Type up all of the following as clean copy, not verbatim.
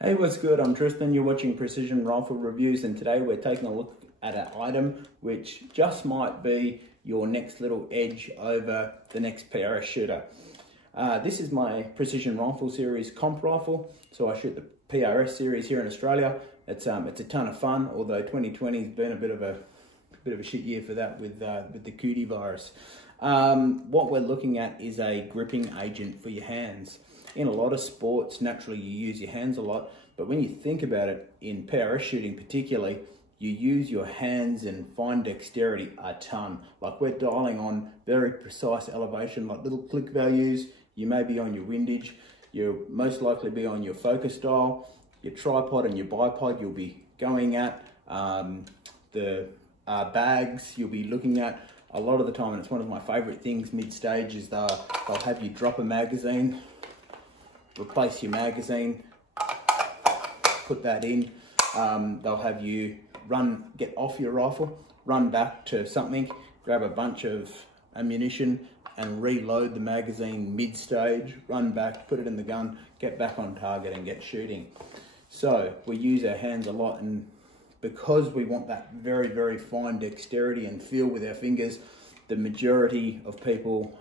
Hey, what's good? I'm Tristan. You're watching Precision Rifle Reviews, and today we're taking a look at an item which just might be your next little edge over the next PRS shooter. This is my Precision Rifle Series comp rifle. So I shoot the PRS series here in Australia. It's a ton of fun, although 2020 has been a bit of a shit year for that with the cootie virus. What we're looking at is a gripping agent for your hands. In a lot of sports, naturally you use your hands a lot, but when you think about it, in PRS shooting particularly, you use your hands and fine dexterity a ton. Like we're dialing on very precise elevation, like little click values. You may be on your windage, you'll most likely be on your focus dial, your tripod and your bipod you'll be going at, the bags you'll be looking at. A lot of the time, and it's one of my favorite things mid-stage, is they'll have you drop a magazine, replace your magazine, put that in. They'll have you get off your rifle, run back to something, grab a bunch of ammunition and reload the magazine mid-stage, run back, put it in the gun, get back on target and get shooting. So we use our hands a lot, and because we want that very, very fine dexterity and feel with our fingers, the majority of people,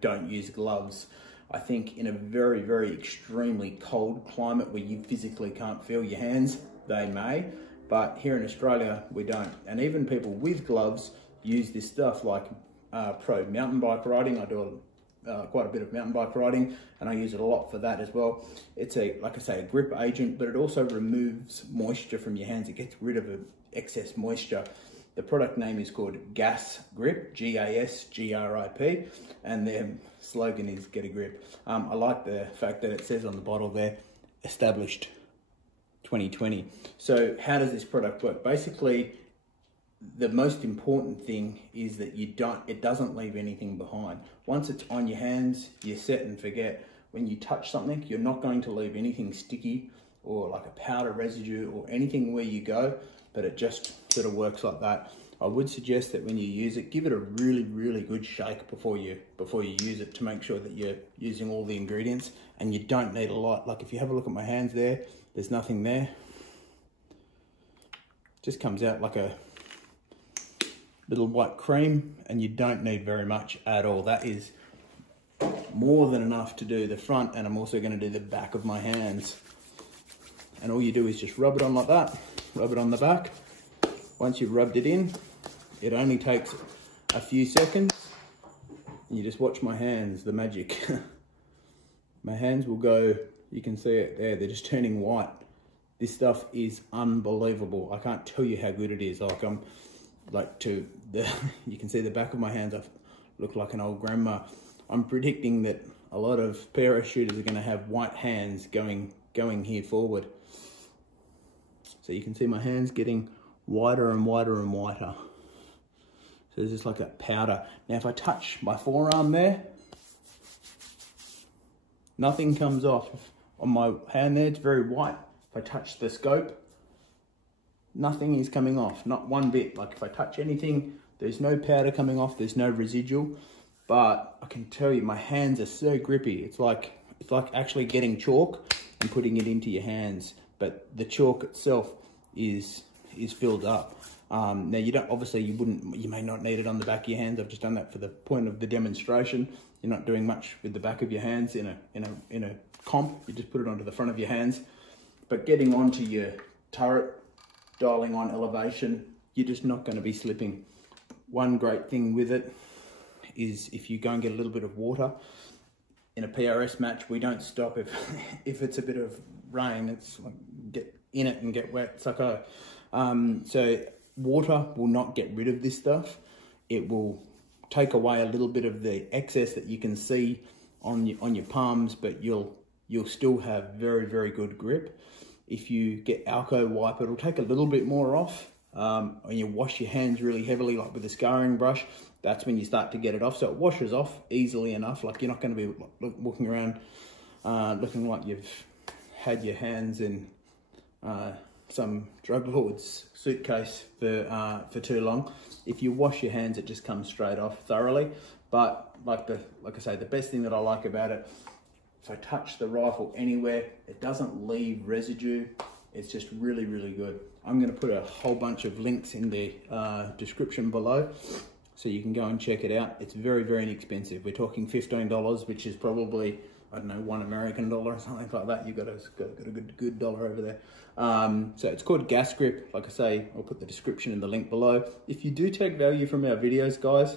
don't use gloves. I think in a very, very extremely cold climate where you physically can't feel your hands, they may, but here in Australia, we don't. And even people with gloves use this stuff, like pro mountain bike riding. I do quite a bit of mountain bike riding, and I use it a lot for that as well. It's like I say, a grip agent, but it also removes moisture from your hands. It gets rid of excess moisture. The product name is called Gas Grip, G-A-S-G-R-I-P, and their slogan is Get a Grip. I like the fact that it says on the bottle there, established 2020. So how does this product work? Basically, the most important thing is that it doesn't leave anything behind. Once it's on your hands, you set and forget. When you touch something, you're not going to leave anything sticky or like a powder residue or anything where you go, but it just sort of works like that. I would suggest that when you use it, give it a really, really good shake before you use it, to make sure that you're using all the ingredients, and you don't need a lot. Like if you have a look at my hands there, there's nothing there. Just comes out like a little white cream, and you don't need very much at all. That is more than enough to do the front, and I'm also going to do the back of my hands. And all you do is just rub it on like that, rub it on the back. Once you've rubbed it in, it only takes a few seconds, and you just watch my hands, the magic. My hands will go, you can see it there, they're just turning white. This stuff is unbelievable. I can't tell you how good it is. Like you can see the back of my hands, I look like an old grandma. I'm predicting that a lot of PRS shooters are going to have white hands going here forward. So you can see my hands getting whiter and whiter and whiter. So there's just like a powder. Now if I touch my forearm there, nothing comes off. On my hand there, it's very white. If I touch the scope, nothing is coming off, not one bit. Like if I touch anything, there's no powder coming off, there's no residual. But I can tell you, my hands are so grippy. It's like actually getting chalk and putting it into your hands. But the chalk itself is filled up. Now you may not need it on the back of your hands. I've just done that for the point of the demonstration. You're not doing much with the back of your hands in a comp. You just put it onto the front of your hands. But getting onto your turret, dialing on elevation, you're just not going to be slipping. One great thing with it is if you go and get a little bit of water in a PRS match, we don't stop if it's a bit of rain. It's like get in it and get wet, sucko. So water will not get rid of this stuff. It will take away a little bit of the excess that you can see on your palms, but you'll still have very, very good grip. If you get Alco wipe, it'll take a little bit more off. When you wash your hands really heavily, like with a scouring brush, that's when you start to get it off. So it washes off easily enough. Like you're not going to be walking around looking like you've had your hands in some drug lord's suitcase for too long. If you wash your hands, it just comes straight off thoroughly. But like I say, the best thing that I like about it, If I touch the rifle anywhere, it doesn't leave residue. It's just really, really good. I'm gonna put a whole bunch of links in the description below, so you can go and check it out. It's very, very inexpensive. We're talking $15, which is probably, I don't know, $1 American or something like that. You've got a good dollar over there. So it's called Gas Grip. Like I say, I'll put the description in the link below. If you do take value from our videos, guys,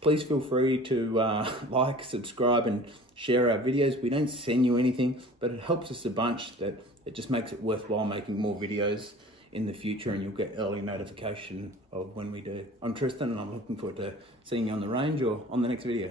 please feel free to like, subscribe, and share our videos. We don't send you anything, but it helps us a bunch. That it just makes it worthwhile making more videos in the future, and you'll get early notification of when we do. I'm Tristan, and I'm looking forward to seeing you on the range or on the next video.